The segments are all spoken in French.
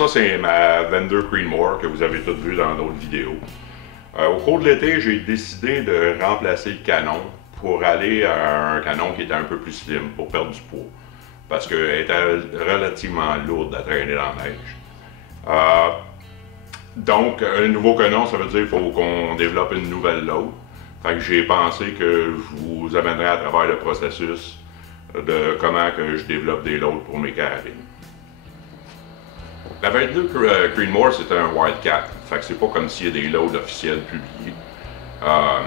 Ça, c'est ma Vendor Creedmoor que vous avez toutes vu dans d'autres vidéos. Au cours de l'été, j'ai décidé de remplacer le canon pour aller à un canon qui était un peu plus slim pour perdre du poids. Parce qu'elle était relativement lourde à traîner dans la neige. Donc, un nouveau canon, ça veut dire qu'il faut qu'on développe une nouvelle load. Fait que j'ai pensé que je vous amènerai à travers le processus de comment que je développe des loads pour mes carabines. La 22 Creedmoor, c'est un Wildcat. Fait que c'est pas comme s'il y a des loads officiels publiés.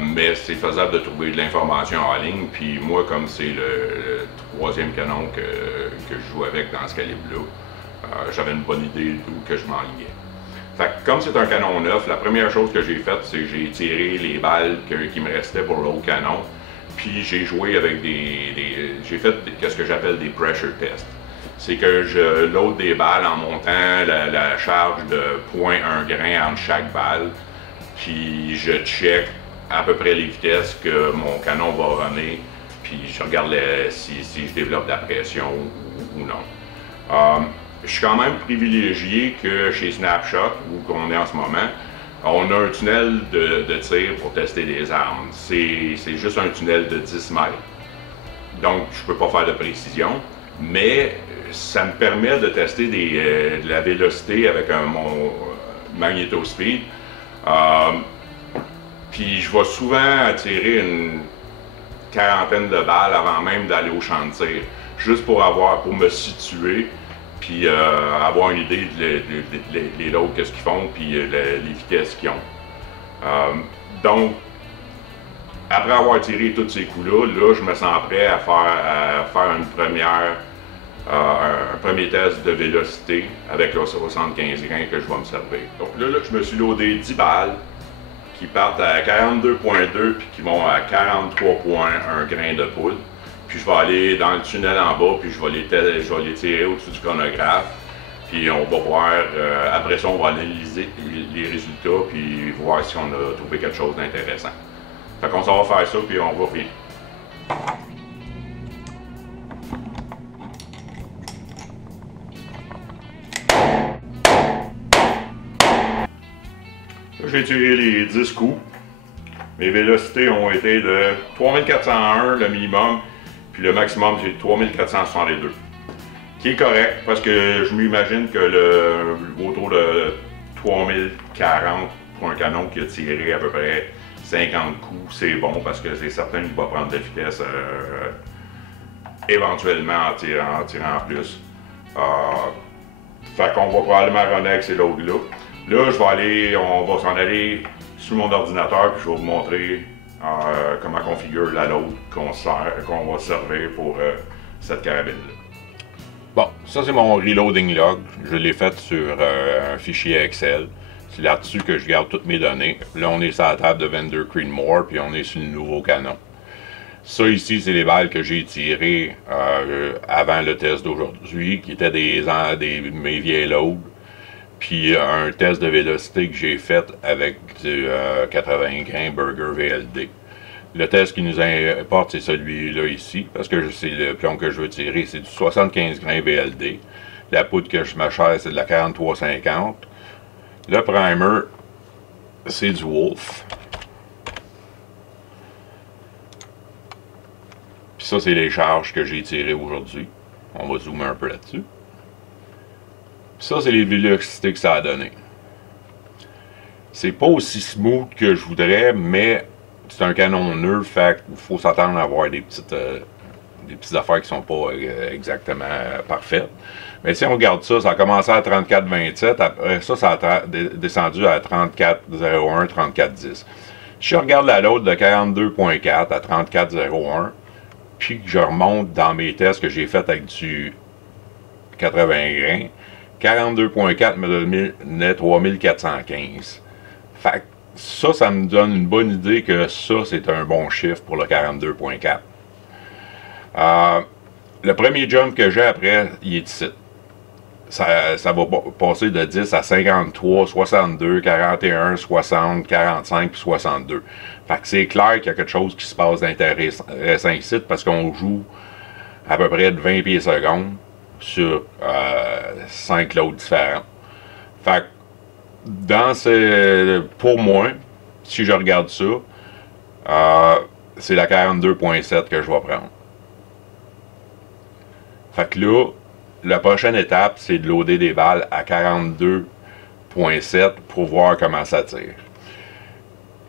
Mais c'est faisable de trouver de l'information en ligne. Puis moi, comme c'est le troisième canon que je joue avec dans ce calibre-là, j'avais une bonne idée d'où que je m'enlignais. Fait que comme c'est un canon neuf, la première chose que j'ai faite, c'est que j'ai tiré les balles qui me restaient pour l'autre canon. Puis j'ai joué avec j'ai fait ce que j'appelle des pressure tests. C'est que je load des balles en montant la charge de 0.1 grain entre chaque balle. Puis je check à peu près les vitesses que mon canon va runner. Puis je regarde si je développe de la pression ou non. Je suis quand même privilégié que chez Snapshot, où on est en ce moment, on a un tunnel de tir pour tester des armes. C'est juste un tunnel de 10 mètres. Donc, je ne peux pas faire de précision, mais ça me permet de tester de la vélocité avec mon magnétospeed. Puis, je vais souvent tirer une quarantaine de balles avant même d'aller au champ de tir, juste pour me situer. Puis avoir une idée des loads, qu'est-ce qu'ils font, puis les vitesses qu'ils ont. Donc, après avoir tiré tous ces coups-là, je me sens prêt à faire un premier test de vélocité avec le 75 grains que je vais me servir. Donc là, je me suis loadé 10 balles qui partent à 42.2 puis qui vont à 43.1 grains de poudre. Puis je vais aller dans le tunnel en bas, puis je vais les tirer au-dessus du chronographe. Puis on va voir, après ça, on va analyser les résultats, puis voir si on a trouvé quelque chose d'intéressant. Fait qu'on s'en va faire ça, puis on va finir. J'ai tiré les 10 coups. Mes vélocités ont été de 3401 le minimum, puis le maximum c'est 3462. Qui est correct parce que je m'imagine que autour de 3040 pour un canon qui a tiré à peu près 50 coups, c'est bon parce que c'est certain qu'il va prendre de la vitesse éventuellement en tirant plus. Fait qu'on va probablement runner avec ces loads-là. Là, on va s'en aller sur mon ordinateur, puis je vais vous montrer comment configure la load qu'on va servir pour cette carabine-là. Bon, ça c'est mon reloading log. Je l'ai fait sur un fichier Excel. C'est là-dessus que je garde toutes mes données. Là, on est sur la table de Vendor Creedmoor, puis on est sur le nouveau canon. Ça ici, c'est les balles que j'ai tirées avant le test d'aujourd'hui, qui étaient mes vieilles loads. Puis un test de vélocité que j'ai fait avec du 80 grains Burger VLD. Le test qui nous importe, c'est celui-là ici, parce que c'est le pion que je veux tirer, c'est du 75 grains VLD. La poudre que je m'achète, c'est de la 43,50. Le primer, c'est du Wolf. Puis ça, c'est les charges que j'ai tirées aujourd'hui. On va zoomer un peu là-dessus. Ça, c'est les vélocités que ça a donné. C'est pas aussi smooth que je voudrais, mais c'est un canon neuf, fait qu'il faut s'attendre à avoir des petites affaires qui sont pas exactement parfaites. Mais si on regarde ça, ça a commencé à 34,27, après ça, ça a descendu à 34,01, 34,10. Si je regarde la load de 42,4 à 34,01, puis que je remonte dans mes tests que j'ai fait avec du 80 grains, 42.4 me donnait 3415. Fait que ça me donne une bonne idée que ça, c'est un bon chiffre pour le 42.4. Le premier jump que j'ai après, il est ici. Ça va passer de 10 à 53, 62, 41, 60, 45 puis 62. Fait que c'est clair qu'il y a quelque chose qui se passe d'intéressant ici parce qu'on joue à peu près de 20 pieds secondes sur 5 loads différents. Fait que pour moi, si je regarde ça, c'est la 42.7 que je vais prendre. Fait que là, la prochaine étape, c'est de loader des balles à 42.7 pour voir comment ça tire.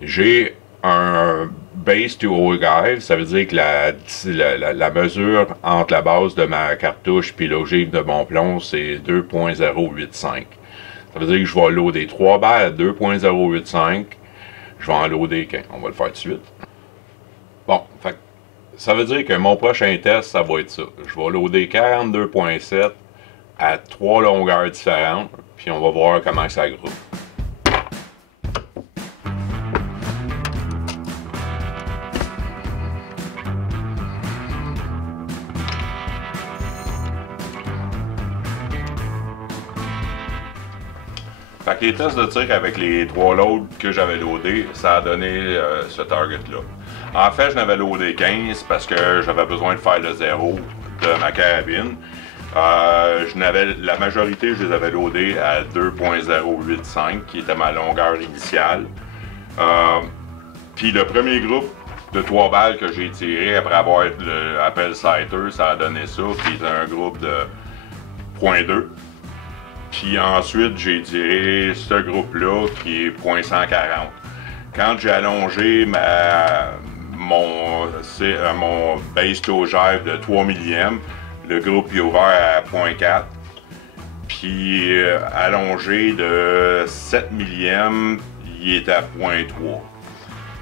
J'ai un base to ogive, ça veut dire que la mesure entre la base de ma cartouche et l'ogive de mon plomb, c'est 2.085. Ça veut dire que je vais loader 3 balles à 2.085. Je vais en loader 15. On va le faire tout de suite. Bon, fait, ça veut dire que mon prochain test, ça va être ça. Je vais loader 42.7 à 3 longueurs différentes, puis on va voir comment ça groupe. Fait que les tests de tir avec les 3 loads que j'avais loadés, ça a donné ce target-là. En fait, je n'avais loadé 15 parce que j'avais besoin de faire le zéro de ma carabine. La majorité, je les avais loadés à 2.085, qui était ma longueur initiale. Puis le premier groupe de 3 balles que j'ai tiré après avoir le appel sighter, ça a donné ça, qui était un groupe de 0.2. Puis ensuite, j'ai tiré ce groupe-là qui est 0.140. Quand j'ai allongé mon base to ogive de 3 mm, le groupe est ouvert à 0.4. Puis allongé de 7 mm, il est à 0.3.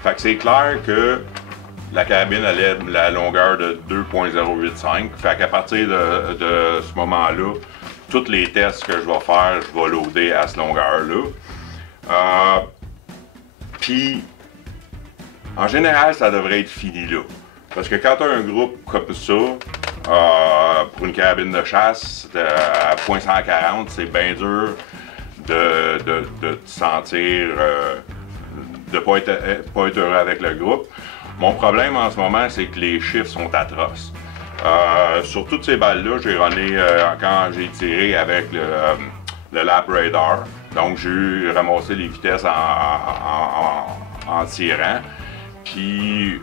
Fait que c'est clair que la carabine allait la longueur de 2.085. Fait qu'à partir de ce moment-là, tous les tests que je vais faire, je vais loader à cette longueur-là. Puis, en général, ça devrait être fini là. Parce que quand tu as un groupe comme ça, pour une carabine de chasse à 0.140, c'est bien dur de te sentir, de ne pas être heureux avec le groupe. Mon problème en ce moment, c'est que les chiffres sont atroces. Sur toutes ces balles-là, j'ai runné quand j'ai tiré avec le lap radar. Donc, j'ai ramassé les vitesses en tirant. Puis,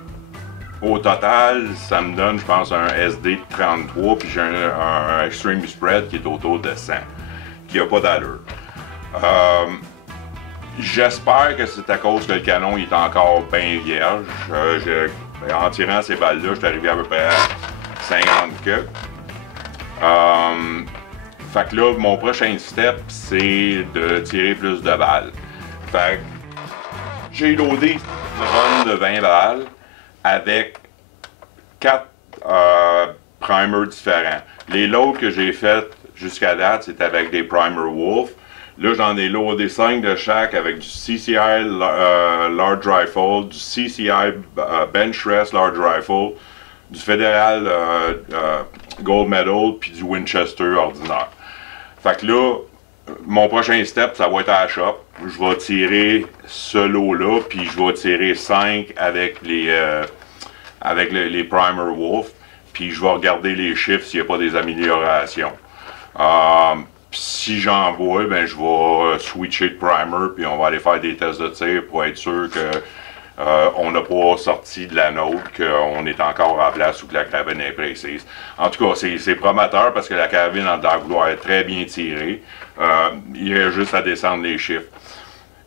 au total, ça me donne, je pense, un SD de 33. Puis, j'ai un extreme spread qui est autour de 100, qui n'a pas d'allure. J'espère que c'est à cause que le canon est encore bien vierge. En tirant ces balles-là, je suis arrivé à peu près à 50 que. Fait que là, mon prochain step, c'est de tirer plus de balles. Fait que j'ai loadé une run de 20 balles avec 4 primers différents. Les loads que j'ai fait jusqu'à date, c'est avec des primers Wolf. Là, j'en ai loadé 5 de chaque avec du CCI Large Rifle, du CCI Bench Rest Large Rifle, du Fédéral Gold Medal, puis du Winchester ordinaire. Fait que là, mon prochain step, ça va être à la shop. Je vais tirer ce lot-là, puis je vais tirer 5 avec les Primer Wolf, puis je vais regarder les chiffres s'il n'y a pas des améliorations. Si j'en vois, ben je vais switcher de primer, puis on va aller faire des tests de tir pour être sûr que on n'a pas sorti de la nôtre, qu'on est encore en place ou que la carabine est précise. En tout cas, c'est prometteur parce que la carabine en dedans vouloir être très bien tirée. Il y a juste à descendre les chiffres.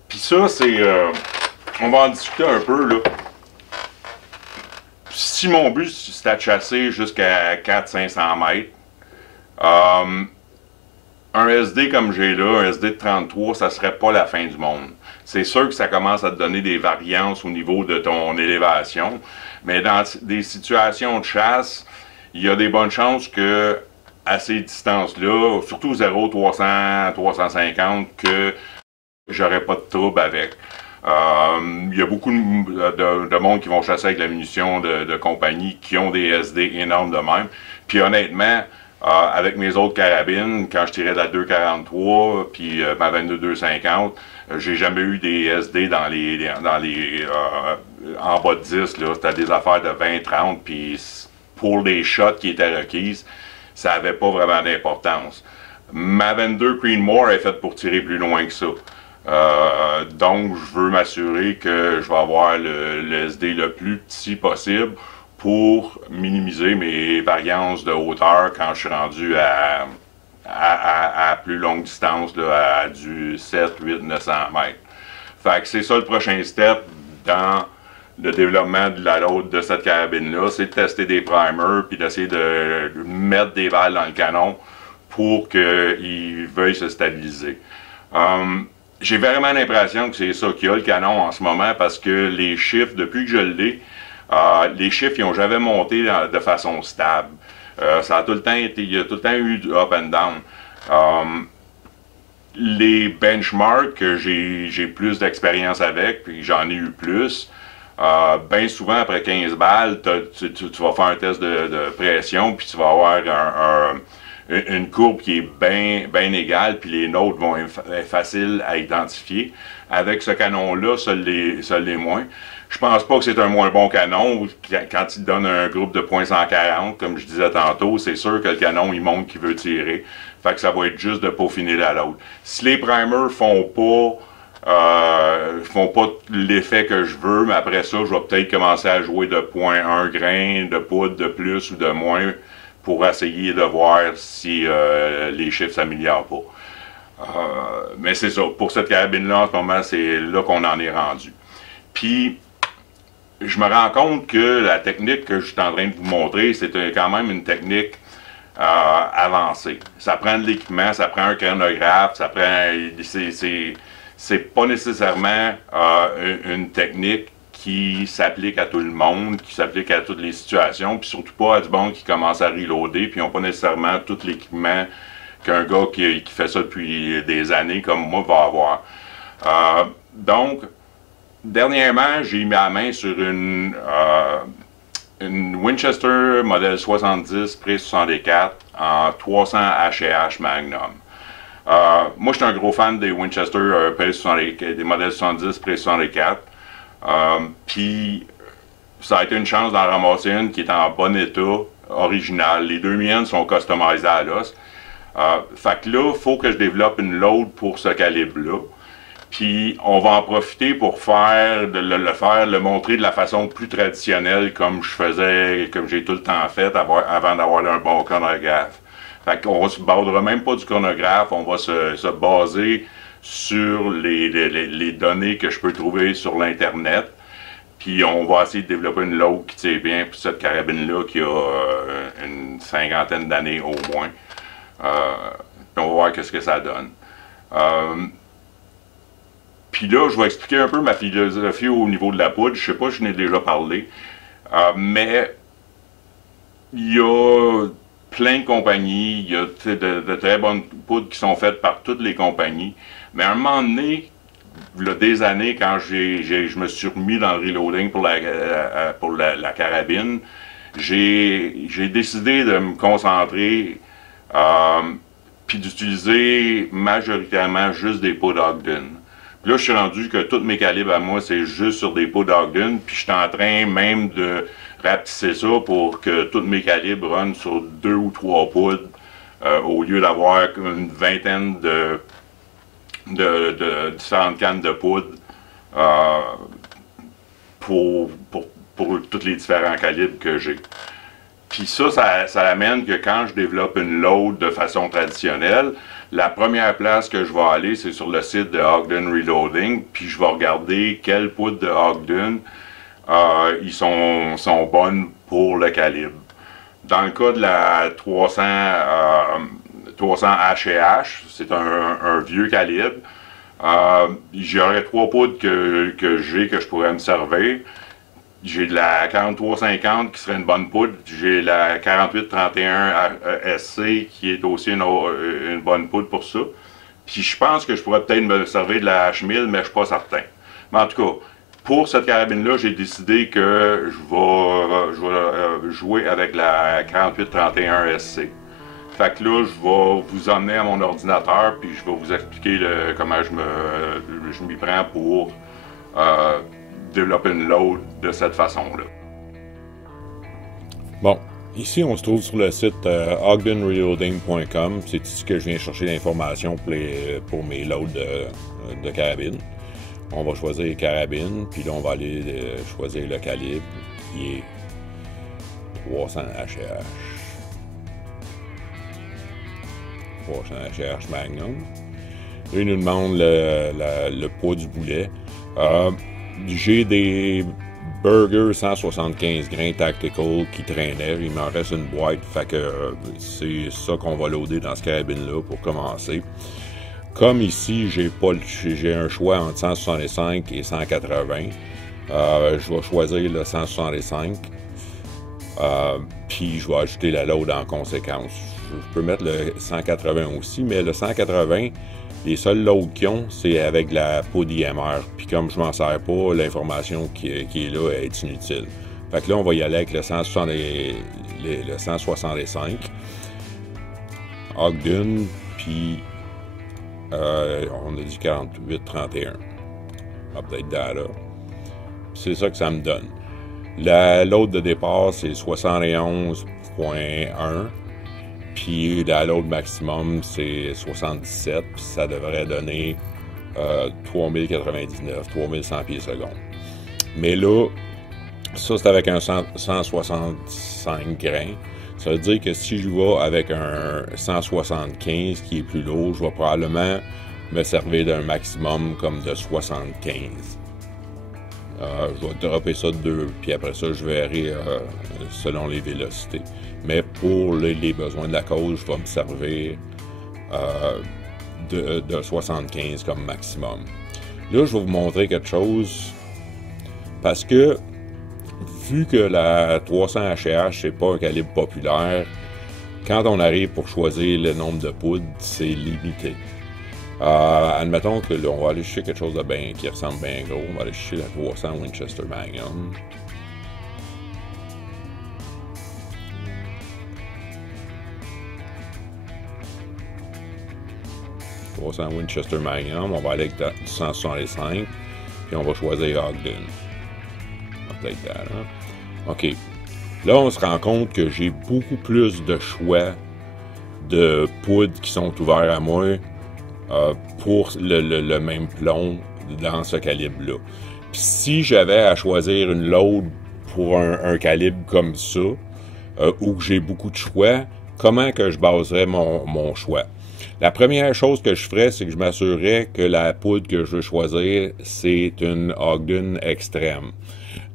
Puis ça, c'est... on va en discuter un peu, là. Si mon but, c'était de chasser jusqu'à 400-500 mètres, un SD comme j'ai là, un SD de 33, ça serait pas la fin du monde. C'est sûr que ça commence à te donner des variances au niveau de ton élévation, mais dans des situations de chasse, il y a des bonnes chances que à ces distances-là, surtout 0, 300, 350, que j'aurais pas de trouble avec. Il y a beaucoup de monde qui vont chasser avec la munition de compagnie qui ont des SD énormes de même. Puis honnêtement, avec mes autres carabines, quand je tirais de la 243 puis ma 22-250, j'ai jamais eu des SD en bas de 10. C'était des affaires de 20-30, puis pour les shots qui étaient requises, ça n'avait pas vraiment d'importance. Ma 22 Creedmoor est faite pour tirer plus loin que ça. Donc, je veux m'assurer que je vais avoir le SD le plus petit possible pour minimiser mes variances de hauteur quand je suis rendu à plus longue distance, là, à du 7, 8, 900 mètres. Fait que c'est ça le prochain step dans le développement de la load de cette carabine-là, c'est de tester des primers puis d'essayer de mettre des balles dans le canon pour qu'il veuille se stabiliser. J'ai vraiment l'impression que c'est ça qui a le canon en ce moment parce que les chiffres, depuis que je l'ai, les chiffres ils n'ont jamais monté de façon stable. Ça a tout le temps été, il y a tout le temps eu du up and down. Les benchmarks que j'ai plus d'expérience avec, puis j'en ai eu plus, bien souvent après 15 balles, tu vas faire un test de pression, puis tu vas avoir une courbe qui est bien égale, puis les nôtres vont être faciles à identifier. Avec ce canon-là, ça l'est moins. Je pense pas que c'est un moins bon canon. Quand il donne un groupe de .140, comme je disais tantôt, c'est sûr que le canon, il montre qu'il veut tirer. Fait que ça va être juste de peaufiner la load. Si les primers font pas l'effet que je veux, mais après ça, je vais peut-être commencer à jouer de 0.1 grain de poudre de plus ou de moins pour essayer de voir si les chiffres s'améliorent pas. Mais c'est ça, pour cette carabine-là, en ce moment, c'est là qu'on en est rendu. Puis, je me rends compte que la technique que je suis en train de vous montrer, c'est quand même une technique avancée. Ça prend de l'équipement, ça prend un chronographe, ça prend... C'est pas nécessairement une technique qui s'applique à tout le monde, qui s'applique à toutes les situations, puis surtout pas à du monde qui commence à reloader, puis ils n'ont pas nécessairement tout l'équipement qu'un gars qui fait ça depuis des années comme moi va avoir. Donc, dernièrement, j'ai mis la main sur une Winchester modèle 70 Pre-64 en 300 HH Magnum. Moi, je suis un gros fan des Winchester des modèles 70 Pre-64. Puis, ça a été une chance d'en ramasser une qui est en bon état, original. Les deux miennes sont customisées à l'os. Fait que là, il faut que je développe une load pour ce calibre-là. Puis, on va en profiter pour le montrer de la façon plus traditionnelle, comme j'ai tout le temps fait avant d'avoir un bon chronographe. Fait qu'on se basera même pas du chronographe, on va se baser sur les données que je peux trouver sur l'Internet. Puis on va essayer de développer une load qui tient bien pour cette carabine-là qui a une 50aine d'années au moins. Puis on va voir qu'est-ce que ça donne. Puis là, je vais expliquer un peu ma philosophie au niveau de la poudre. Je sais pas, je n'ai déjà parlé. Mais il y a plein de compagnies, il y a de très bonnes poudres qui sont faites par toutes les compagnies. Mais à un moment donné, il y a des années, quand je me suis remis dans le reloading pour la carabine, j'ai décidé de me concentrer puis d'utiliser majoritairement juste des poudres Ogden. Puis là, je suis rendu que tous mes calibres à moi, c'est juste sur des poudres Ogden, puis je suis en train même de rapetisser ça pour que tous mes calibres runnent sur 2 ou 3 poudres au lieu d'avoir une vingtaine de différentes cannes de poudre pour tous les différents calibres que j'ai. Puis ça amène que quand je développe une load de façon traditionnelle, la première place que je vais aller, c'est sur le site de Ogden Reloading, puis je vais regarder quelles poudres de Ogden ils sont bonnes pour le calibre. Dans le cas de la 300 H&H, c'est un vieux calibre. J'aurais 3 poudres que je pourrais me servir. J'ai de la 4350 qui serait une bonne poudre. J'ai la 4831 SC qui est aussi une bonne poudre pour ça. Puis je pense que je pourrais peut-être me servir de la H1000, mais je ne suis pas certain. Mais en tout cas, pour cette carabine-là, j'ai décidé que je vais jouer avec la 4831 SC. Fait que là, je vais vous emmener à mon ordinateur, puis je vais vous expliquer comment je m'y prends pour développer une load de cette façon-là. Bon, Ici, on se trouve sur le site ogdenreloading.com. C'est ici que je viens chercher l'information pour mes loads de carabine. On va choisir les carabines, puis là, on va aller choisir le calibre qui est 300 HH. 300 HH Magnum. Là, il nous demande le poids du boulet. J'ai des Burger 175 grains Tactical qui traînaient. Il m'en reste une boîte. Fait que c'est ça qu'on va loader dans ce carabine-là pour commencer. Comme ici, j'ai un choix entre 165 et 180. Je vais choisir le 165. Puis je vais ajouter la load en conséquence. Je peux mettre le 180 aussi, mais le 180, les seuls loads qu'ils ont, c'est avec la poudre IMR. Puis comme je m'en sers pas, l'information qui est là est inutile. Fait que là, on va y aller avec le 165. Ogden, puis on a dit 48-31. Update data. C'est ça que ça me donne. La load de départ, c'est 71.1. Puis la load maximum, c'est 77. Puis ça devrait donner 3099, 3100 pieds secondes. Mais là, ça, c'est avec un 165 grains. Ça veut dire que si je vais avec un 175 qui est plus lourd, je vais probablement me servir d'un maximum comme de 75. Je vais dropper ça de 2, puis après ça, je verrai selon les vélocités. Mais pour les besoins de la cause, je vais me servir de 75 comme maximum. Là, je vais vous montrer quelque chose, parce que vu que la 300 HH, c'est pas un calibre populaire, quand on arrive pour choisir le nombre de poudres, c'est limité. Admettons que là, on va aller chercher quelque chose de bien qui ressemble bien gros. On va aller chercher la 300 Winchester Magnum. Winchester Magnum. On va aller avec 165. Puis on va choisir Ogden. Update that, hein? OK. Là, on se rend compte que j'ai beaucoup plus de choix de poudres qui sont ouverts à moi. Pour le même plomb dans ce calibre-là. Puis si j'avais à choisir une load pour un calibre comme ça, où j'ai beaucoup de choix, comment que je baserais mon choix? La première chose que je ferais, c'est que je m'assurerais que la poudre que je veux choisir, c'est une Ogden Extreme.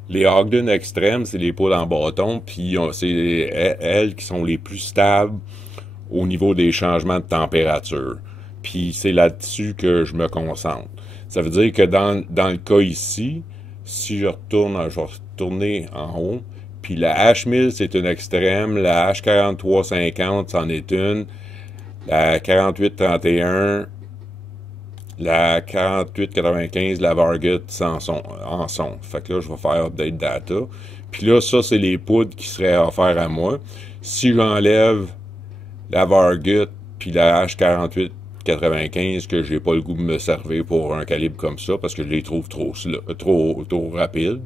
Les Ogden Extreme, c'est les poudres en bâton, puis c'est elles qui sont les plus stables au niveau des changements de température. Puis c'est là-dessus que je me concentre. Ça veut dire que dans le cas ici, si je retourne, je vais retourner en haut, puis la H1000, c'est une extrême, la H4350, c'en est une, la 4831, la 4895, la Varget en sont. Fait que là, je vais faire Update Data. Puis là, ça, c'est les poudres qui seraient offertes à moi. Si j'enlève la Varget puis la H48 95 que j'ai pas le goût de me servir pour un calibre comme ça parce que je les trouve trop rapides.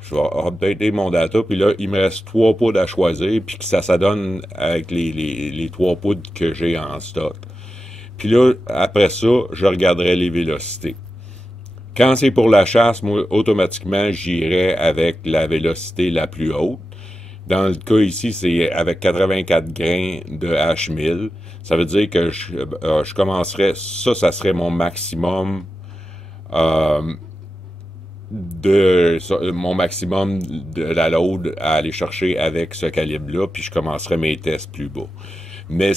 Je vais updater mon data, puis là, il me reste 3 poudres à choisir, puis que ça s'adonne avec les 3 poudres que j'ai en stock. Puis là, après ça, je regarderai les vélocités. Quand c'est pour la chasse, moi, automatiquement, j'irai avec la vélocité la plus haute. Dans le cas ici, c'est avec 84 grains de H1000. Ça veut dire que je commencerais, ça serait mon maximum de la load à aller chercher avec ce calibre-là, puis je commencerai mes tests plus bas. Mais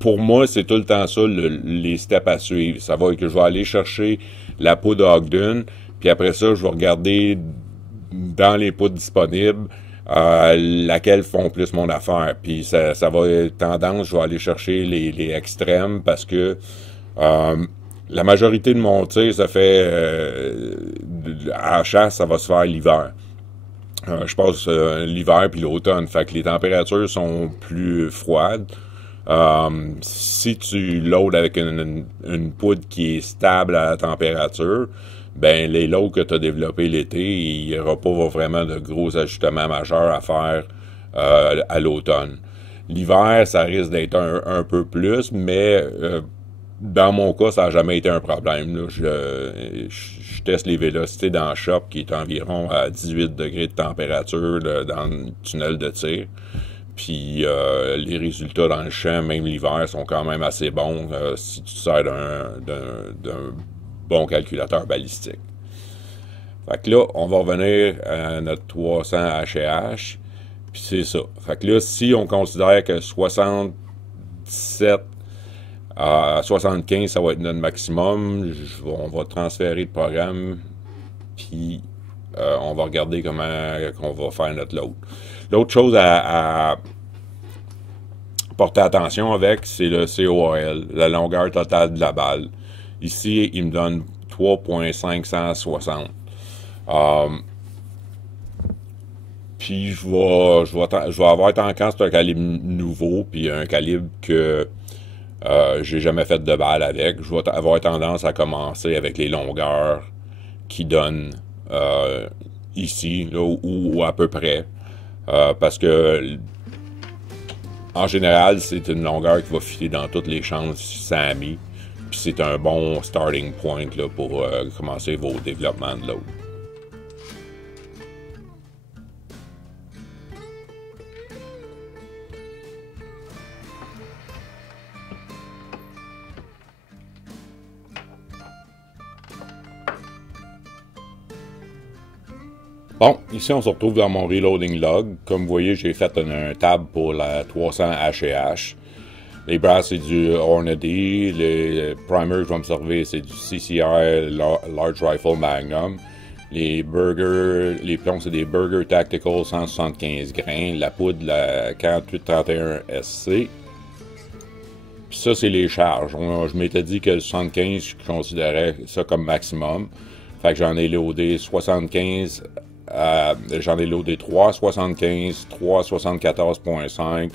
pour moi, c'est tout le temps ça, les steps à suivre. Ça va être que je vais aller chercher la poudre Ogden, puis après ça, je vais regarder dans les poudres disponibles laquelle font plus mon affaire. Puis ça va être tendance, je vais aller chercher les extrêmes parce que la majorité de mon tir, ça fait à la chasse, ça va se faire l'hiver. Je passe l'hiver puis l'automne, fait que les températures sont plus froides. Si tu loads avec une poudre qui est stable à la température, ben les loads que tu as développés l'été, il n'y aura pas vraiment de gros ajustements majeurs à faire à l'automne. L'hiver, ça risque d'être un peu plus, mais dans mon cas, ça n'a jamais été un problème. Là. Je teste les vélocités dans le shop qui est environ à 18 degrés de température là, dans le tunnel de tir. Puis les résultats dans le champ, même l'hiver, sont quand même assez bons si tu te sers d'un bon calculateur balistique. Fait que là, on va revenir à notre 300 H&H. Puis c'est ça. Fait que là, si on considère que 77 à 75, ça va être notre maximum, on va transférer le programme, puis on va regarder comment on va faire notre load. L'autre chose à porter attention avec, c'est le COL, la longueur totale de la balle. Ici, il me donne 3.560. Puis je vais avoir tendance à un calibre nouveau, puis un calibre que j'ai jamais fait de balle avec. Je vais avoir tendance à commencer avec les longueurs qui donnent ici, là, ou à peu près. Parce que en général, c'est une longueur qui va filer dans toutes les chances SAMI. Puis c'est un bon starting point là, pour commencer vos développements de load. Bon, ici on se retrouve dans mon reloading log. Comme vous voyez, j'ai fait un tab pour la 300 H&H. Les brasses, c'est du Hornady. Les primers, je vais me servir, c'est du CCR Large Rifle Magnum. Les plombs, c'est des Burger Tactical 175 grains. La poudre, la 4831 SC. Puis ça, c'est les charges. Je m'étais dit que le 75, je considérais ça comme maximum. Fait que j'en ai loadé 75... j'en ai loadé 3,75, 3,74.5,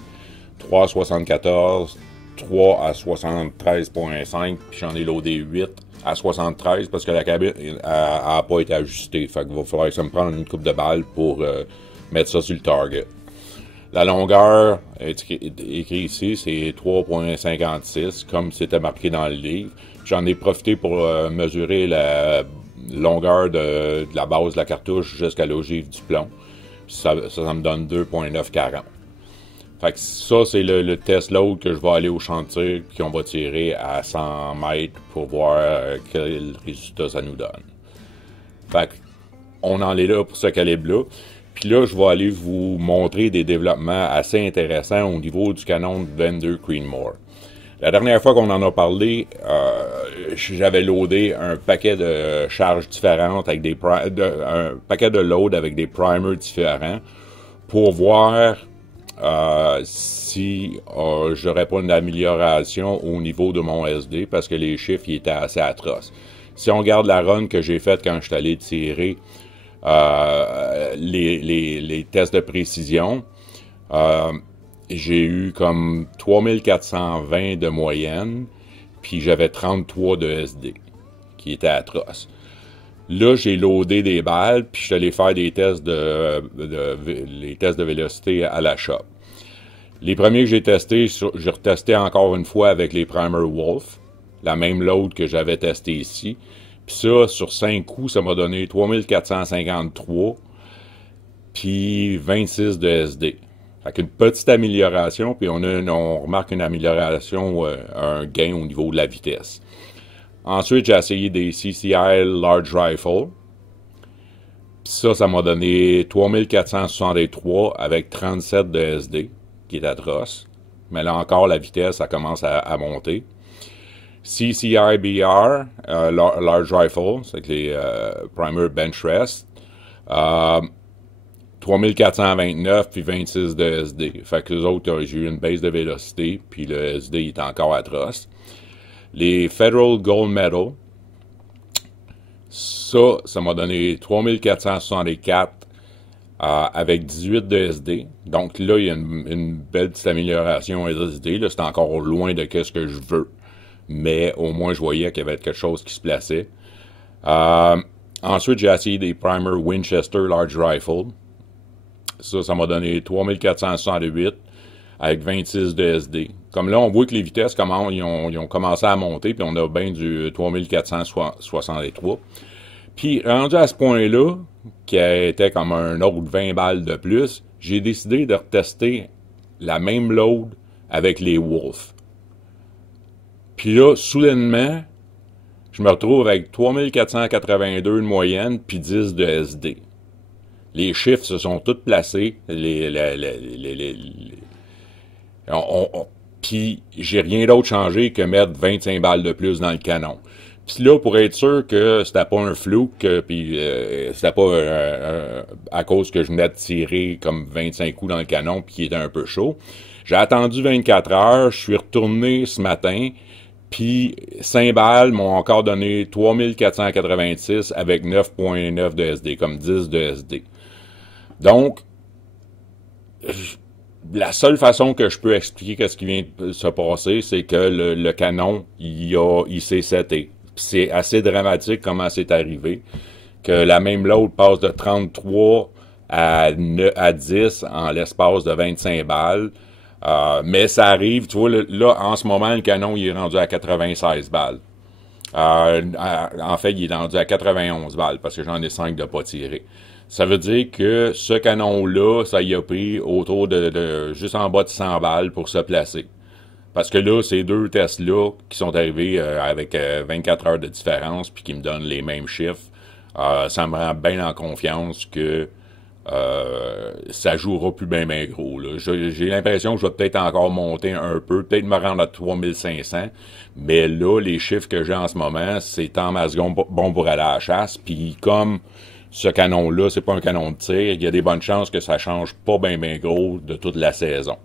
3,74, 3 à 73.5, puis j'en ai loadé 8 à 73 parce que la cabine n'a pas été ajustée. Fait qu'il va falloir que ça me prenne une coupe de balles pour mettre ça sur le target. La longueur écrite ici, c'est 3.56, comme c'était marqué dans le livre. J'en ai profité pour mesurer la longueur de la base de la cartouche jusqu'à l'ogive du plomb. Ça me donne 2.940. Fait que ça, c'est le test load que je vais aller au champ de tir puis qu'on va tirer à 100 mètres pour voir quel résultat ça nous donne. Fait qu'on en est là pour ce calibre-là. Puis là, je vais aller vous montrer des développements assez intéressants au niveau du canon de 22 Creedmoor. La dernière fois qu'on en a parlé, j'avais loadé un paquet de charges différentes avec un paquet de loads avec des primers différents pour voir si j'aurais pas une amélioration au niveau de mon SD parce que les chiffres ils étaient assez atroces. Si on regarde la run que j'ai faite quand je suis allé tirer les tests de précision, j'ai eu comme 3420 de moyenne, puis j'avais 33 de SD, qui était atroce. Là, j'ai loadé des balles, puis je suis allé faire des tests les tests de vélocité à la shop. Les premiers que j'ai testés, j'ai retesté encore une fois avec les Primer Wolf, la même load que j'avais testé ici. Puis ça, sur 5 coups, ça m'a donné 3453, puis 26 de SD. Fait qu'une petite amélioration, puis on remarque une amélioration, un gain au niveau de la vitesse. Ensuite, j'ai essayé des CCI Large Rifle. Puis ça m'a donné 3463 avec 37 de SD, qui est atroce. Mais là encore, la vitesse, ça commence à monter. CCI BR, Large Rifle, c'est avec les Primer Bench Rest. 3429 puis 26 de SD. Fait que les autres, j'ai eu une baisse de vélocité, puis le SD est encore atroce. Les Federal Gold Medal, ça m'a donné 3464 avec 18 de SD. Donc là, il y a une belle petite amélioration SD. Là, c'est encore loin de ce que je veux. Mais au moins, je voyais qu'il y avait quelque chose qui se plaçait. Ensuite, j'ai essayé des primers Winchester Large Rifle. Ça m'a donné 3468 avec 26 de SD. Comme là, on voit que les vitesses, ils ont commencé à monter, puis on a bien du 3463. Puis, rendu à ce point-là, qui était comme un autre 20 balles de plus, j'ai décidé de retester la même load avec les Wolf. Puis là, soudainement, je me retrouve avec 3482 de moyenne, puis 10 de SD. Les chiffres se sont tous placés. Puis j'ai rien d'autre changé que mettre 25 balles de plus dans le canon. Puis là, pour être sûr que c'était pas un flou, puis c'était pas à cause que je venais de tirer comme 25 coups dans le canon puis qu'il était un peu chaud, j'ai attendu 24 heures, je suis retourné ce matin, puis 5 balles m'ont encore donné 3486 avec 9.9 de SD, comme 10 de SD. Donc, la seule façon que je peux expliquer ce qui vient de se passer, c'est que le canon, il s'est seté. C'est assez dramatique comment c'est arrivé, que la même load passe de 33 à 10 en l'espace de 25 balles. Mais ça arrive, tu vois, là, en ce moment, le canon, il est rendu à 96 balles. En fait, il est rendu à 91 balles, parce que j'en ai 5 de pas tirer. Ça veut dire que ce canon-là, ça y a pris autour de juste en bas de 100 balles pour se placer. Parce que là, ces deux tests-là qui sont arrivés avec 24 heures de différence puis qui me donnent les mêmes chiffres, ça me rend bien en confiance que ça jouera plus bien gros. Là. J'ai l'impression que je vais peut-être encore monter un peu, peut-être me rendre à 3500, mais là, les chiffres que j'ai en ce moment, c'est en masse bon pour aller à la chasse, puis comme ce canon-là, c'est pas un canon de tir, il y a des bonnes chances que ça change pas bien gros de toute la saison.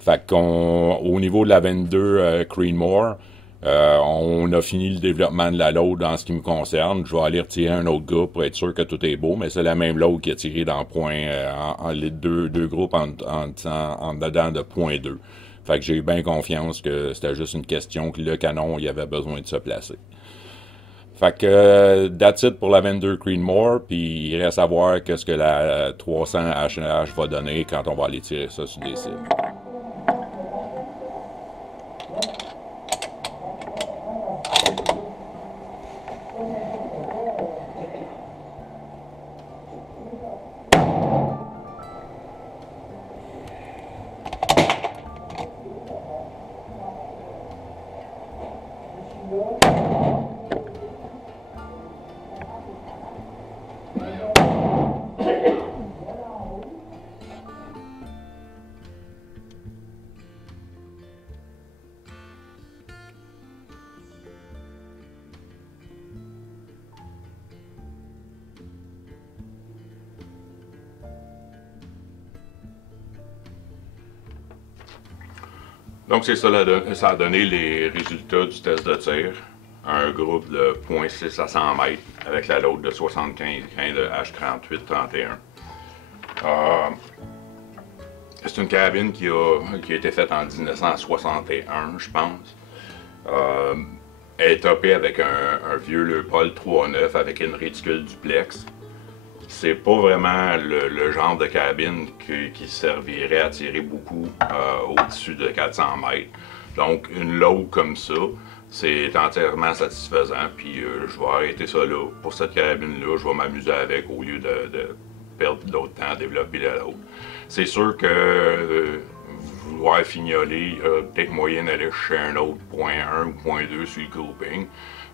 Fait qu'au niveau de la 22 Creedmoor, on a fini le développement de la load en ce qui me concerne. Je vais aller retirer un autre gars pour être sûr que tout est beau, mais c'est la même load qui a tiré dans point, les deux groupes en dedans de point 2. Fait que j'ai bien confiance que c'était juste une question que le canon, il avait besoin de se placer. Fait que that's it pour la 22 Creedmoor, puis il reste à voir qu'est-ce que la 300 H&H va donner quand on va aller tirer ça sur des cibles. Donc c'est ça, ça a donné les résultats du test de tir. Un groupe de 0.6 à 100 mètres avec la load de 75 grains de H38-31. C'est une carabine qui a été faite en 1961, je pense. Elle est topée avec un vieux Leupold 3.9 avec une réticule duplex. C'est pas vraiment le genre de carabine qui servirait à tirer beaucoup au-dessus de 400 mètres. Donc une load comme ça, c'est entièrement satisfaisant. Puis je vais arrêter ça là. Pour cette carabine-là, je vais m'amuser avec au lieu de perdre d'autres temps à développer la load. C'est sûr que vouloir fignoler, il y a peut-être moyen d'aller chercher un autre point 1 ou point 2 sur le grouping.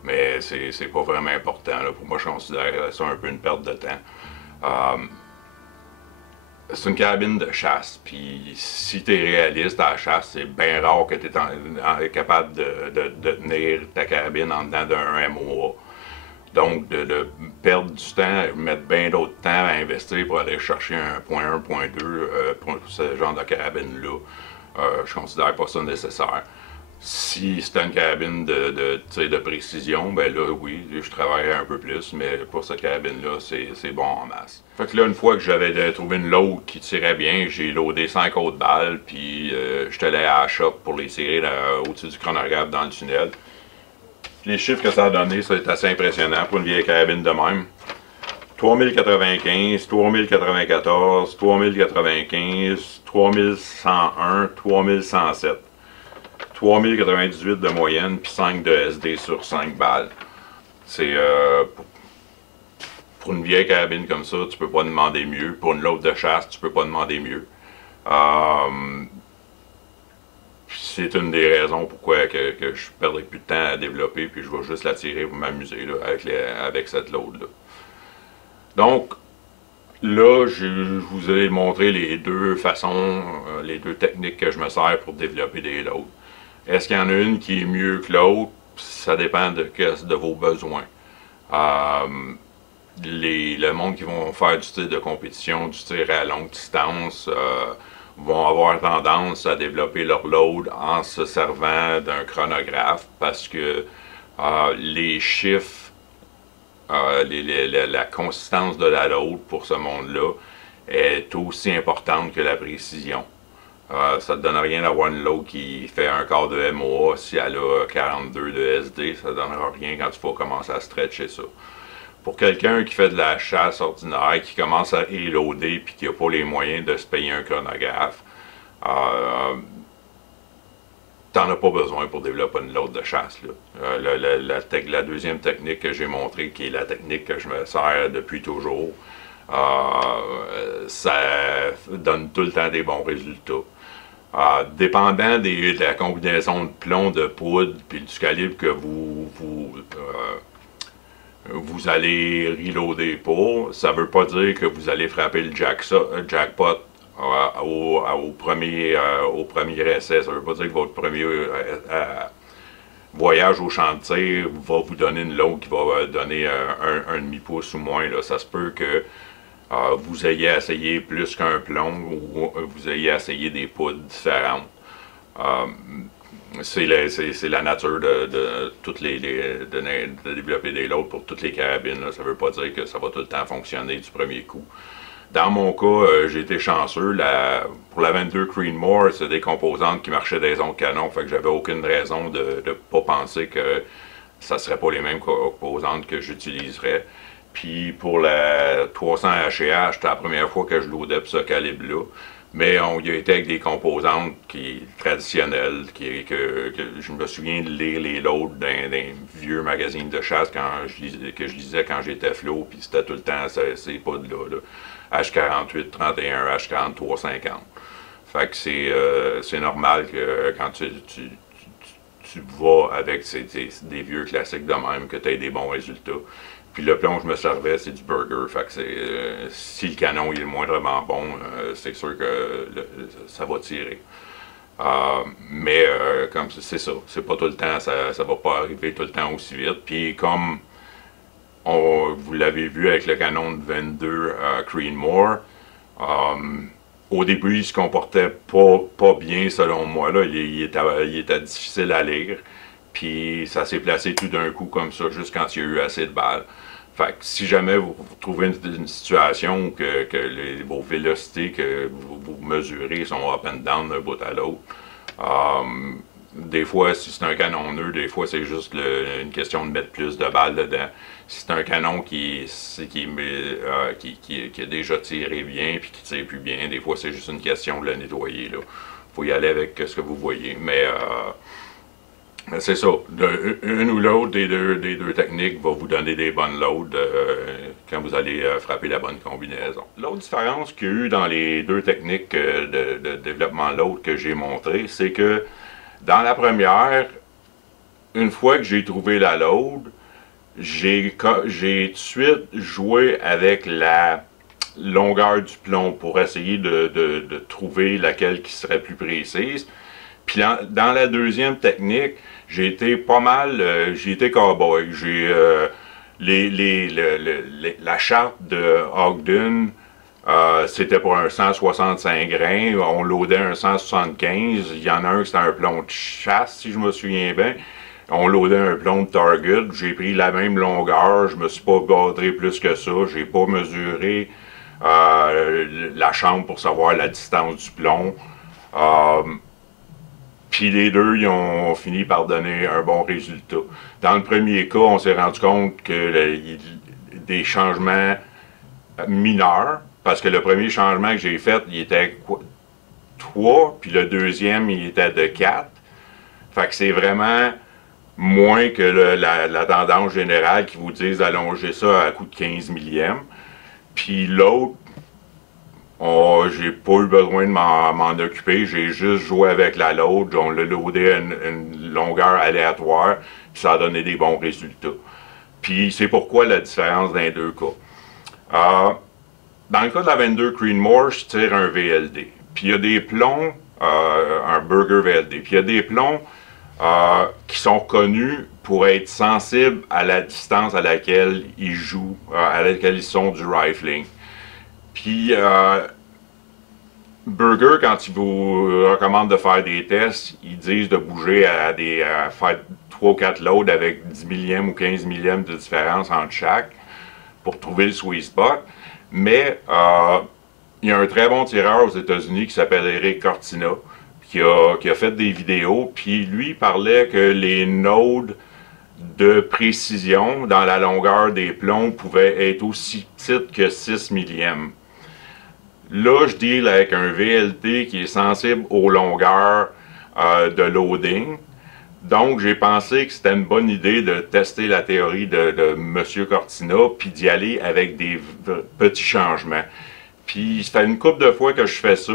Mais c'est pas vraiment important. Là. Pour moi, je considère ça un peu une perte de temps. C'est une carabine de chasse, puis si tu es réaliste à la chasse, c'est bien rare que tu es capable de tenir ta carabine en dedans d'un MOA. Donc, de perdre du temps, mettre bien d'autres temps à investir pour aller chercher un point 1, point 2 pour ce genre de carabine-là, je considère pas ça nécessaire. Si c'était une carabine de précision, ben là, oui, je travaillerais un peu plus, mais pour cette carabine-là, c'est bon en masse. Fait que là, une fois que j'avais trouvé une load qui tirait bien, j'ai loadé 5 autres balles, puis je suis allé à la shop pour les tirer au-dessus du chronographe dans le tunnel. les chiffres que ça a donné, ça est assez impressionnant pour une vieille carabine de même. 3095, 3094, 3095, 3101, 3107. 3098 de moyenne, puis 5 de SD sur 5 balles. C'est pour une vieille carabine comme ça, tu peux pas demander mieux. Pour une load de chasse, tu peux pas demander mieux. C'est une des raisons pourquoi que je perdrai plus de temps à développer, puis je vais juste la tirer pour m'amuser avec cette load-là. Donc, là, je vous ai montré les deux façons, les deux techniques que je me sers pour développer des loads. Est-ce qu'il y en a une qui est mieux que l'autre? Ça dépend de vos besoins. Le monde qui vont faire du tir de compétition, du tir à longue distance, vont avoir tendance à développer leur load en se servant d'un chronographe parce que les chiffres, la consistance de la load pour ce monde-là est aussi importante que la précision. Ça ne donne rien d'avoir une load qui fait un quart de MOA si elle a 42 de SD, ça ne donnera rien quand tu vas commencer à stretcher ça. Pour quelqu'un qui fait de la chasse ordinaire, qui commence à reloader et qui n'a pas les moyens de se payer un chronographe, t'en as pas besoin pour développer une load de chasse. La deuxième technique que j'ai montrée, qui est la technique que je me sers depuis toujours, ça donne tout le temps des bons résultats. Dépendant de la combinaison de plomb, de poudre, puis du calibre que vous allez reloader pour, ça ne veut pas dire que vous allez frapper le jackpot au premier essai. Ça ne veut pas dire que votre premier voyage au champ de tir va vous donner une load qui va donner un demi-pouce ou moins. Là. Ça se peut que vous ayez essayé plus qu'un plomb ou vous ayez essayé des poudres différentes. C'est la nature de développer des loads pour toutes les carabines. Là. Ça ne veut pas dire que ça va tout le temps fonctionner du premier coup. Dans mon cas, j'ai été chanceux. Pour la 22 Creedmoor, c'est des composantes qui marchaient des ondes canon, fait que j'avais aucune raison de ne pas penser que ça ne serait pas les mêmes composantes que j'utiliserais. Puis pour la 300 HH, c'était la première fois que je loadais pour ce calibre-là. Mais on y a été avec des composantes traditionnelles, que je me souviens de lire les loads d'un vieux magazine de chasse que je lisais quand j'étais flot, puis c'était tout le temps ces poudres-là. H48, 31, H43, 50. Fait que c'est normal que quand tu vas avec des vieux classiques de même, que tu aies des bons résultats. Puis le plomb que je me servais, c'est du burger. Fait que si le canon il est moindrement bon, c'est sûr que ça va tirer. Mais comme c'est ça, c'est pas tout le temps, ça va pas arriver tout le temps aussi vite. Puis comme vous l'avez vu avec le canon de 22 Creedmoor, au début il se comportait pas bien selon moi. Là. Il était difficile à lire. Puis ça s'est placé tout d'un coup comme ça, juste quand il y a eu assez de balles. Fait que si jamais vous trouvez une situation où vos vélocités que vous mesurez sont up and down d'un bout à l'autre, des fois, si c'est un canon neutre, des fois c'est juste une question de mettre plus de balles dedans. Si c'est un canon qui a déjà tiré bien et qui tire plus bien, des fois c'est juste une question de le nettoyer. Il faut y aller avec ce que vous voyez. Mais c'est ça. Une ou l'autre des deux techniques va vous donner des bonnes loads quand vous allez frapper la bonne combinaison. L'autre différence qu'il y a eu dans les deux techniques de développement load que j'ai montré, c'est que dans la première, une fois que j'ai trouvé la load, j'ai tout de suite joué avec la longueur du plomb pour essayer de trouver laquelle qui serait plus précise. Puis dans la deuxième technique, j'ai été pas mal, j'ai été cowboy. J'ai la charte de Ogden, c'était pour un 165 grains, on loadait un 175, il y en a un qui c'était un plomb de chasse, si je me souviens bien. On loadait un plomb de target, j'ai pris la même longueur, je me suis pas badré plus que ça, j'ai pas mesuré la chambre pour savoir la distance du plomb. Puis les deux, ils ont fini par donner un bon résultat. Dans le premier cas, on s'est rendu compte que des changements mineurs, parce que le premier changement que j'ai fait, il était 3, puis le deuxième, il était de 4. Fait que c'est vraiment moins que la tendance générale qui vous disent d'allonger ça à coup de 15 millièmes. Puis l'autre, j'ai pas eu besoin de m'en occuper, j'ai juste joué avec la load, on l'a loadé à une longueur aléatoire, puis ça a donné des bons résultats. Puis c'est pourquoi la différence dans les deux cas. Dans le cas de la 22 Creedmoor, je tire un VLD. Puis il y a des plombs, un Burger VLD. Puis il y a des plombs qui sont connus pour être sensibles à la distance à laquelle ils jouent, à laquelle ils sont du rifling. Puis Burger, quand ils vous recommandent de faire des tests, ils disent de bouger à faire 3 ou 4 loads avec 10 millièmes ou 15 millièmes de différence entre chaque pour trouver le sweet spot. Mais il y a un très bon tireur aux États-Unis qui s'appelle Eric Cortina, qui a fait des vidéos, puis lui parlait que les nodes de précision dans la longueur des plombs pouvaient être aussi petites que 6 millièmes. Là, je deal avec un VLT qui est sensible aux longueurs de loading. Donc, j'ai pensé que c'était une bonne idée de tester la théorie de M. Cortina, puis d'y aller avec des petits changements. Puis, ça fait une couple de fois que je fais ça,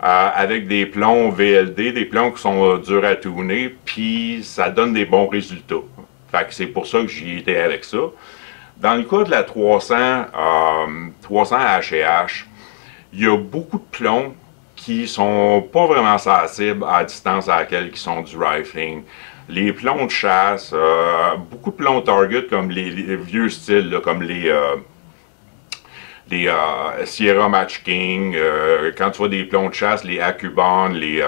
avec des plombs VLD, des plombs qui sont durs à tourner, puis ça donne des bons résultats. Fait que c'est pour ça que j'y étais avec ça. Dans le cas de la 300 H&H, il y a beaucoup de plombs qui sont pas vraiment sensibles à la distance à laquelle ils sont du rifling. Les plombs de chasse, beaucoup de plombs target comme les vieux styles, là, comme les Sierra Match King, quand tu vois des plombs de chasse, les Acuban, les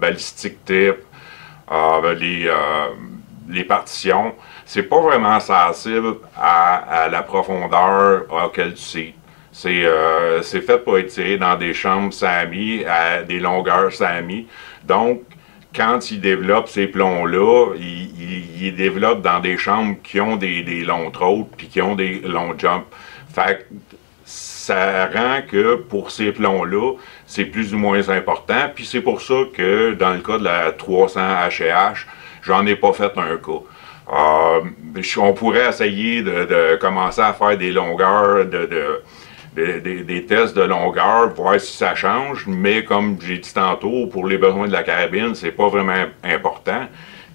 Ballistic Tip, les partitions, c'est pas vraiment sensible à la profondeur auquel tu sais. C'est fait pour être tiré dans des chambres SAMI, à des longueurs SAMI. Donc, quand il développe ces plombs-là, il les développe dans des chambres qui ont des longs throats puis qui ont des longs jumps. Fait que ça rend que pour ces plombs-là, c'est plus ou moins important. Puis c'est pour ça que dans le cas de la 300 H&H, j'en ai pas fait un cas. On pourrait essayer de commencer à faire des longueurs des tests de longueur, voir si ça change, mais comme j'ai dit tantôt, pour les besoins de la carabine, c'est pas vraiment important.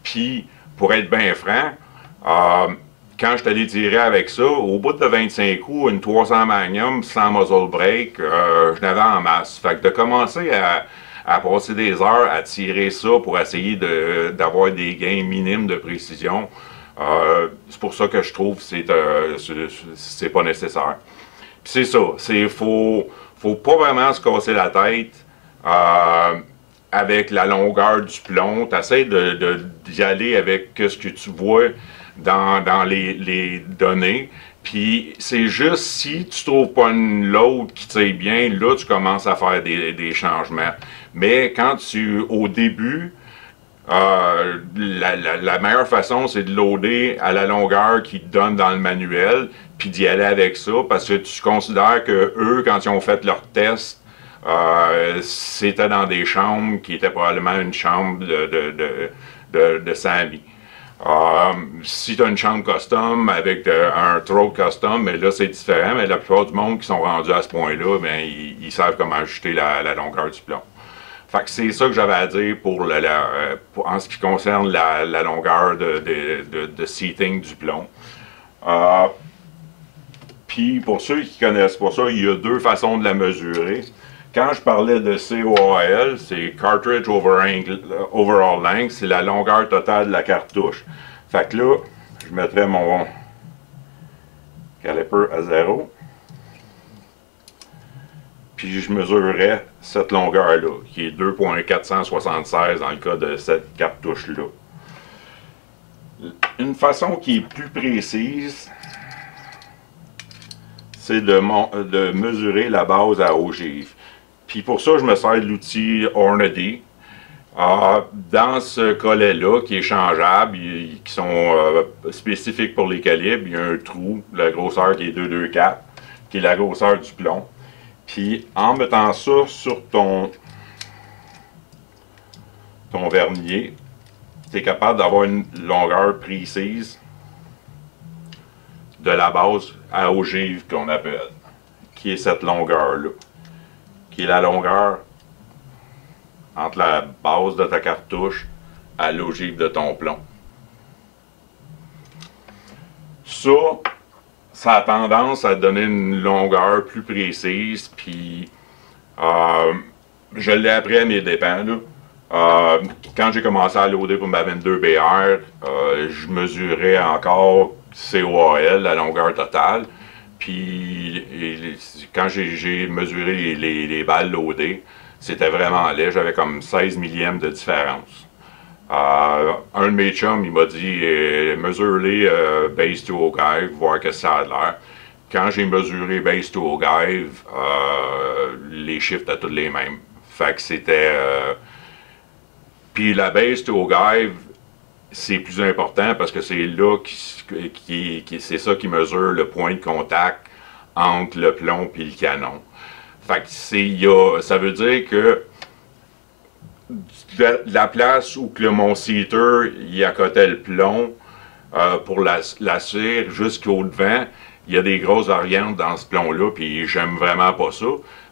Puis, pour être bien franc, quand je suis allé tirer avec ça, au bout de 25 coups, une 300 Magnum sans muzzle brake, je n'avais en masse. Fait que de commencer à passer des heures à tirer ça pour essayer d'avoir des gains minimes de précision, c'est pour ça que je trouve que c'est pas nécessaire. C'est ça, faut pas vraiment se casser la tête avec la longueur du plomb. Tu essaies d'y aller avec ce que tu vois dans les données. Puis c'est juste si tu trouves pas une load qui tire bien, là tu commences à faire des changements. Mais quand au début, la meilleure façon, c'est de loader à la longueur qu'ils te donnent dans le manuel, puis d'y aller avec ça, parce que tu considères que eux, quand ils ont fait leur test, c'était dans des chambres qui étaient probablement une chambre de SAMI. Si tu as une chambre custom avec un throat custom, mais là c'est différent, mais la plupart du monde qui sont rendus à ce point-là, ben, ils savent comment ajuster la longueur du plomb. Fait que c'est ça que j'avais à dire en ce qui concerne la longueur de seating du plomb. Puis pour ceux qui ne connaissent pas ça, il y a deux façons de la mesurer. Quand je parlais de COAL, c'est Cartridge Overall Length, c'est la longueur totale de la cartouche. Fait que là, je mettrais mon caliper à 0. Puis je mesurerais cette longueur-là, qui est 2.476 dans le cas de cette cartouche-là. Une façon qui est plus précise, c'est de mesurer la base à ogive. Puis pour ça, je me sers de l'outil Hornady. Dans ce collet-là, qui est changeable, qui sont spécifiques pour les calibres, il y a un trou, la grosseur qui est 224, qui est la grosseur du plomb. Puis en mettant ça sur ton vernier, tu es capable d'avoir une longueur précise de la base à ogive qu'on appelle, qui est cette longueur-là, qui est la longueur entre la base de ta cartouche à l'ogive de ton plomb. Ça a tendance à donner une longueur plus précise, puis je l'ai appris à mes dépens, là. Quand j'ai commencé à loader pour ma 22 BR, je mesurais encore COAL, la longueur totale. Puis quand j'ai mesuré les balles loadées, c'était vraiment laid. J'avais comme 16 millièmes de différence. Un de mes chums, il m'a dit mesure-les base to ogive, voir que ça a l'air. Quand j'ai mesuré base to ogive, les chiffres étaient tous les mêmes. Fait que c'était. Puis la base to ogive, c'est plus important parce que c'est là c'est ça qui mesure le point de contact entre le plomb et le canon. Fait que ça veut dire que la place où que mon seater il accotait le plomb pour la cire jusqu'au devant, il y a des grosses variantes dans ce plomb-là, puis j'aime vraiment pas ça.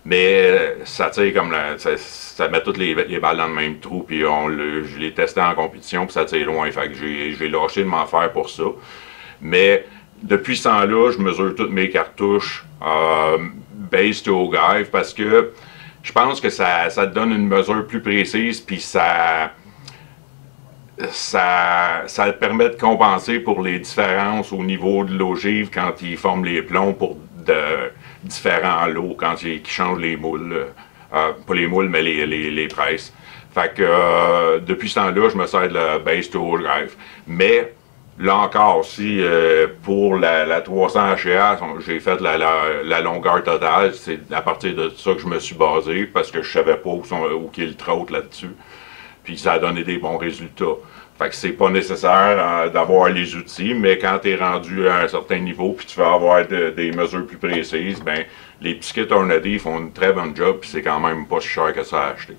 Mais ça tire comme ça met toutes les balles dans le même trou, puis je l'ai testé en compétition, puis ça tire loin. Fait que j'ai lâché de m'en faire pour ça. Mais depuis ce temps-là, je mesure toutes mes cartouches base to ogive parce que je pense que ça te donne une mesure plus précise, puis ça permet de compenser pour les différences au niveau de l'ogive quand ils forment les plombs pour différents lots, quand ils changent les moules. Pas les moules, mais les presses. Fait que depuis ce temps-là, je me sers de la base to ogive. Mais là encore, si pour la 300 HEA, j'ai fait la longueur totale, c'est à partir de ça que je me suis basé parce que je savais pas où est le trot là-dessus. Puis ça a donné des bons résultats. Fait que c'est pas nécessaire d'avoir les outils, mais quand tu es rendu à un certain niveau puis tu veux avoir des mesures plus précises, ben les petits kits Hornady font une très bonne job puis c'est quand même pas si cher que ça à acheter.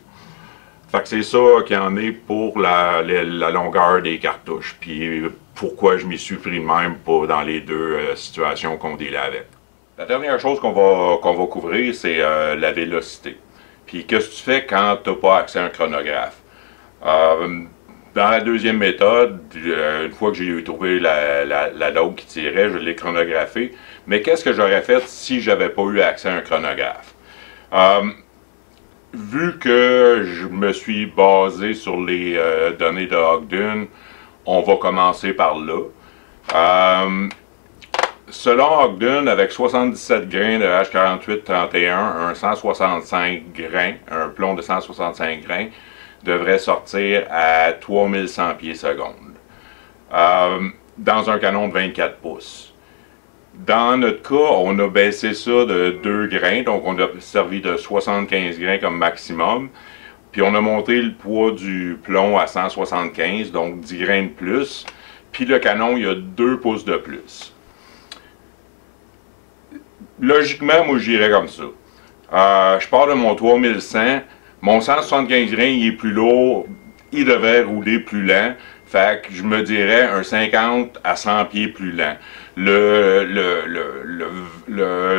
Fait que c'est ça qu'il y en est pour la longueur des cartouches. Puis pourquoi je m'y suis pris de même pas dans les deux situations qu'on délai avec. La dernière chose qu'on va couvrir, c'est la vélocité. Puis qu'est-ce que tu fais quand tu n'as pas accès à un chronographe? Dans la deuxième méthode, une fois que j'ai trouvé la log qui tirait, je l'ai chronographé. Mais qu'est-ce que j'aurais fait si j'avais pas eu accès à un chronographe? Vu que je me suis basé sur les données de Ogden, on va commencer par là. Selon Ogden, avec 77 grains de H4831, un 165 grains, un plomb de 165 grains, devrait sortir à 3100 pieds secondes dans un canon de 24 pouces. Dans notre cas, on a baissé ça de 2 grains, donc on a servi de 75 grains comme maximum. Puis on a monté le poids du plomb à 175, donc 10 grains de plus. Puis le canon, il y a 2 pouces de plus. Logiquement, moi, j'irais comme ça. Je pars de mon 3100. Mon 175 grains, il est plus lourd. Il devrait rouler plus lent. Fait que je me dirais un 50 à 100 pieds plus lent. Le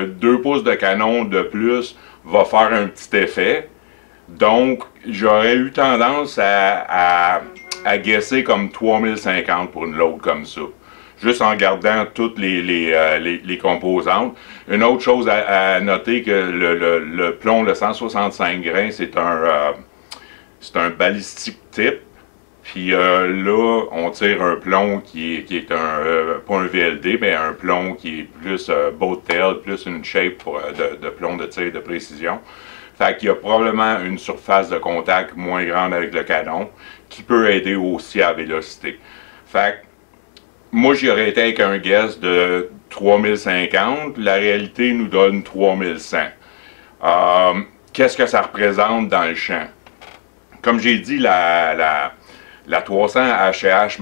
2 pouces de canon de plus va faire un petit effet. Donc, j'aurais eu tendance à guesser comme 3050 pour une load comme ça. Juste en gardant toutes les composantes. Une autre chose à noter que le plomb de 165 grains, c'est un balistique type. Puis là, on tire un plomb qui est pas un VLD, mais un plomb qui est plus boat tail, plus une shape de plomb de tir de précision. Fait qu'il y a probablement une surface de contact moins grande avec le canon, qui peut aider aussi à la vélocité. Fait que moi, j'y aurais été avec un guess de 3050. La réalité nous donne 3100. Qu'est-ce que ça représente dans le champ? comme j'ai dit, la 300 HH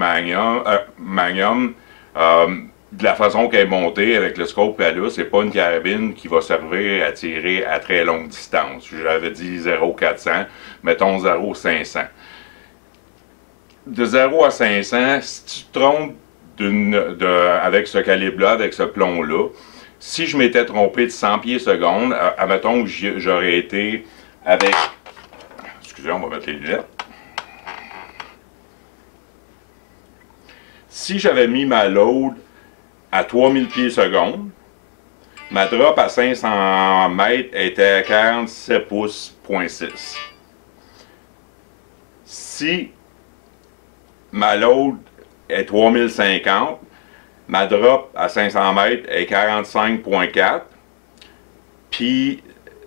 Magnum, de la façon qu'elle est montée avec le scope qu'elle a, c'est pas une carabine qui va servir à tirer à très longue distance. J'avais dit 0,400, mettons 0,500. De 0 à 500, si tu te trompes avec ce calibre-là, avec ce plomb-là, si je m'étais trompé de 100 pieds secondes, admettons que j'aurais été avec... Excusez, on va mettre les lunettes. Si j'avais mis ma load à 3000 pieds secondes, ma drop à 500 mètres était à 47 pouces,6. Si ma load est 3050, ma drop à 500 mètres est 45,4. Puis,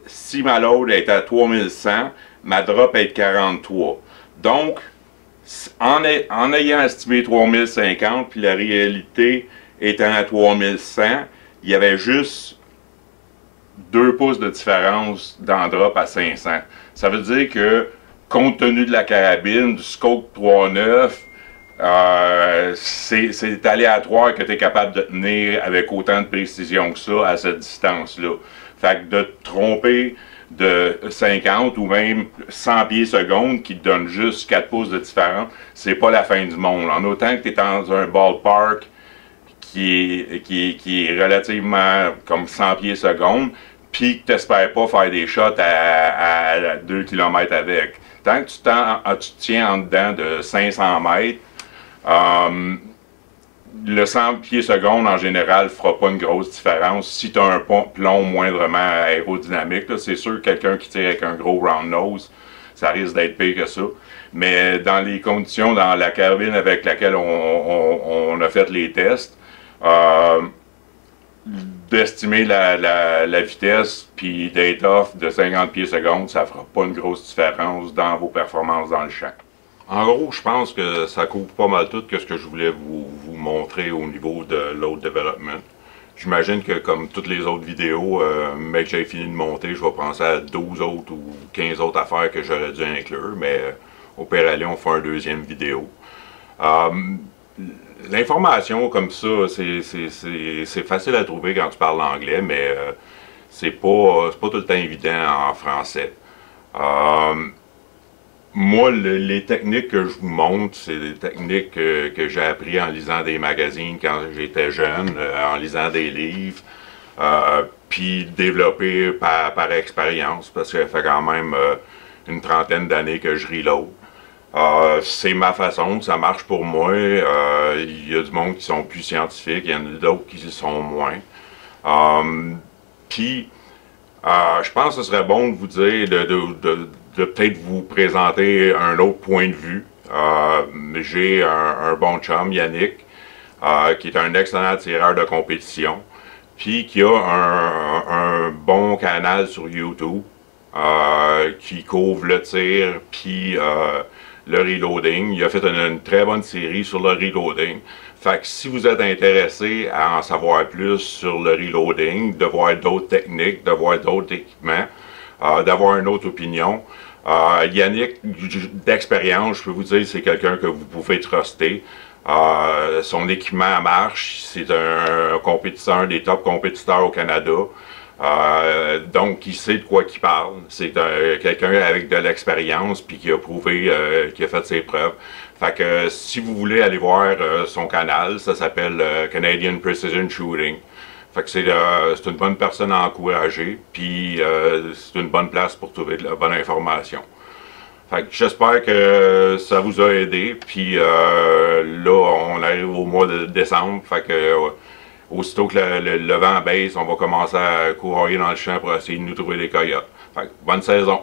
si ma load est à 3100, ma drop est de 43. Donc, en ayant estimé 3050, puis la réalité étant à 3100, il y avait juste 2 pouces de différence dans drop à 500. Ça veut dire que, compte tenu de la carabine, du scope 3.9, c'est aléatoire que tu es capable de tenir avec autant de précision que ça à cette distance-là. Fait que de te tromper de 50 ou même 100 pieds secondes qui te donne juste 4 pouces de différence, c'est pas la fin du monde. En autant que tu es dans un ballpark qui est relativement comme 100 pieds secondes, puis que tu n'espères pas faire des shots à 2 km avec. Tant que tu te tiens en dedans de 500 mètres, le 100 pieds secondes en général ne fera pas une grosse différence si tu as un plomb moindrement aérodynamique. C'est sûr que quelqu'un qui tire avec un gros round nose, ça risque d'être pire que ça. Mais dans les conditions, dans la carabine avec laquelle on a fait les tests, d'estimer la vitesse puis d'être off de 50 pieds secondes, ça ne fera pas une grosse différence dans vos performances dans le champ. En gros, je pense que ça couvre pas mal tout ce que je voulais vous montrer au niveau de load development. J'imagine que comme toutes les autres vidéos, mais que j'ai fini de monter, je vais penser à 12 autres ou 15 autres affaires que j'aurais dû inclure, mais au pire aller, on fait une deuxième vidéo. L'information comme ça, c'est facile à trouver quand tu parles anglais, mais c'est pas tout le temps évident en français. Moi, les techniques que je vous montre, c'est des techniques que j'ai appris en lisant des magazines quand j'étais jeune, en lisant des livres, puis développées par expérience, parce que ça fait quand même une trentaine d'années que je reload. C'est ma façon, ça marche pour moi. Il y a du monde qui sont plus scientifiques, il y en a d'autres qui sont moins. Puis, je pense que ce serait bon de vous dire, de peut-être vous présenter un autre point de vue. J'ai un bon chum, Yannick, qui est un excellent tireur de compétition, puis qui a un bon canal sur YouTube qui couvre le tir, puis le reloading. Il a fait une très bonne série sur le reloading. Fait que si vous êtes intéressé à en savoir plus sur le reloading, de voir d'autres techniques, de voir d'autres équipements, d'avoir une autre opinion, Yannick, d'expérience, je peux vous dire, c'est quelqu'un que vous pouvez truster. Son équipement marche, c'est un compétiteur, des top compétiteurs au Canada. Donc, il sait de quoi il parle. C'est quelqu'un avec de l'expérience puis qui a prouvé, qui a fait ses preuves. Fait que si vous voulez aller voir son canal, ça s'appelle Canadian Precision Shooting. Fait que c'est une bonne personne à encourager, puis c'est une bonne place pour trouver de la bonne information. Fait que j'espère que ça vous a aidé, puis là, on arrive au mois de décembre, fait que aussitôt que le vent baisse, on va commencer à courir dans le champ pour essayer de nous trouver des coyotes. Fait que bonne saison!